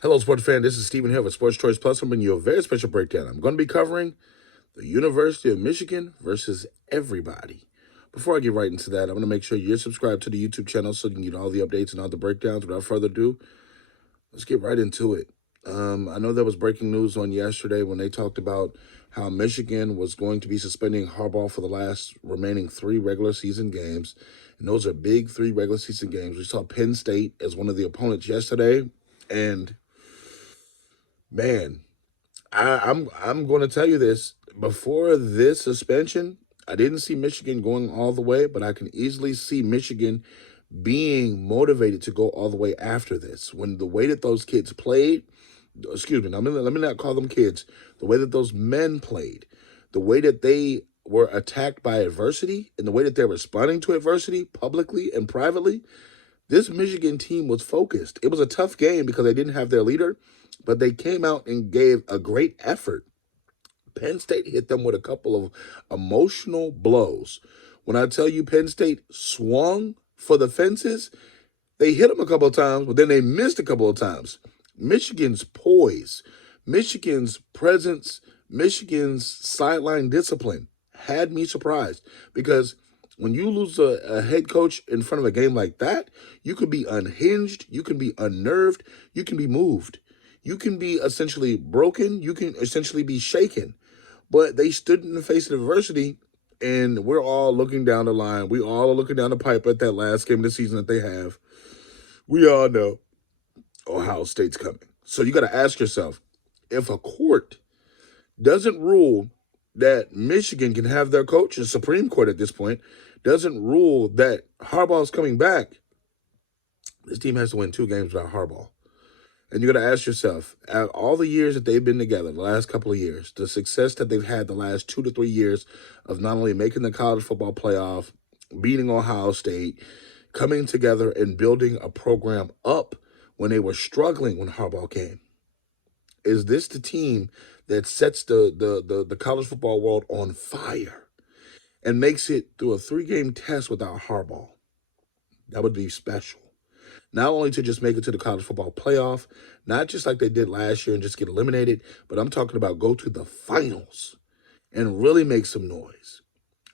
Hello, sports fan. This is Stephen Hill with Sports Choice Plus. I'm bringing you a very special breakdown. I'm going to be covering the University of Michigan versus everybody. Before I get right into that, I'm going to make sure you're subscribed to the YouTube channel so you can get all the updates and all the breakdowns. Without further ado, let's get right into it. I know there was breaking news on yesterday when they talked about how Michigan was going to be suspending Harbaugh for the last remaining 3 regular season games. And those are big 3 regular season games. We saw Penn State as one of the opponents yesterday. And man, I'm going to tell you this. Before this suspension, I didn't see Michigan going all the way, but I can easily see Michigan being motivated to go all the way after this. When the way that those kids played, excuse me, let me not call them kids, the way that those men played, the way that they were attacked by adversity, and the way that they're responding to adversity publicly and privately, this Michigan team was focused. It was a tough game because they didn't have their leader, but they came out and gave a great effort. Penn State hit them with a couple of emotional blows. When I tell you Penn State swung for the fences, they hit them a couple of times, but then they missed a couple of times. Michigan's poise, Michigan's presence, Michigan's sideline discipline had me surprised because when you lose a head coach in front of a game like that, you could be unhinged, you can be unnerved, you can be moved. You can be essentially broken, you can essentially be shaken. But they stood in the face of adversity, and we're all looking down the line. We all are looking down the pipe at that last game of the season that they have. We all know Ohio State's coming. So you got to ask yourself, if a court doesn't rule that Michigan can have their coach, the Supreme Court at this point, doesn't rule that Harbaugh's coming back, this team has to win 2 games without Harbaugh. And you got to ask yourself, at all the years that they've been together, the last couple of years, the success that they've had the last 2 to 3 years of not only making the college football playoff, beating Ohio State, coming together and building a program up when they were struggling when Harbaugh came. Is this the team that sets the college football world on fire and makes it through a 3-game test without Harbaugh? That would be special. Not only to just make it to the college football playoff, not just like they did last year and just get eliminated, but I'm talking about go to the finals and really make some noise.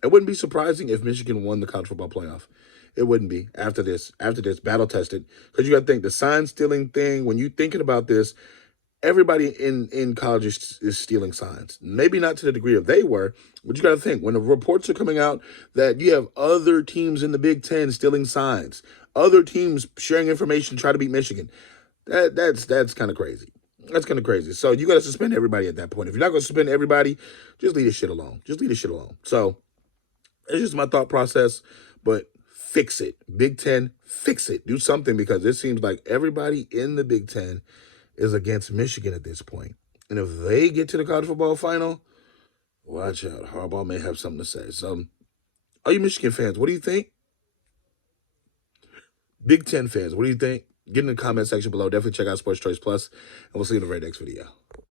It wouldn't be surprising if Michigan won the college football playoff. It wouldn't be after this battle tested. Because you got to think the sign stealing thing, when you're thinking about this, everybody in college is stealing signs. Maybe not to the degree of they were, but you got to think when the reports are coming out that you have other teams in the Big Ten stealing signs, other teams sharing information to try to beat Michigan. That's kind of crazy. That's kind of crazy. So you got to suspend everybody at that point. If you're not going to suspend everybody, just leave this shit alone. Just leave this shit alone. So it's just my thought process, but fix it. Big Ten, fix it. Do something because it seems like everybody in the Big Ten is against Michigan at this point. And if they get to the college football final, watch out. Harbaugh may have something to say. So, all you Michigan fans, what do you think? Big Ten fans, what do you think? Get in the comment section below. Definitely check out Sports Choice Plus, and we'll see you in the very next video.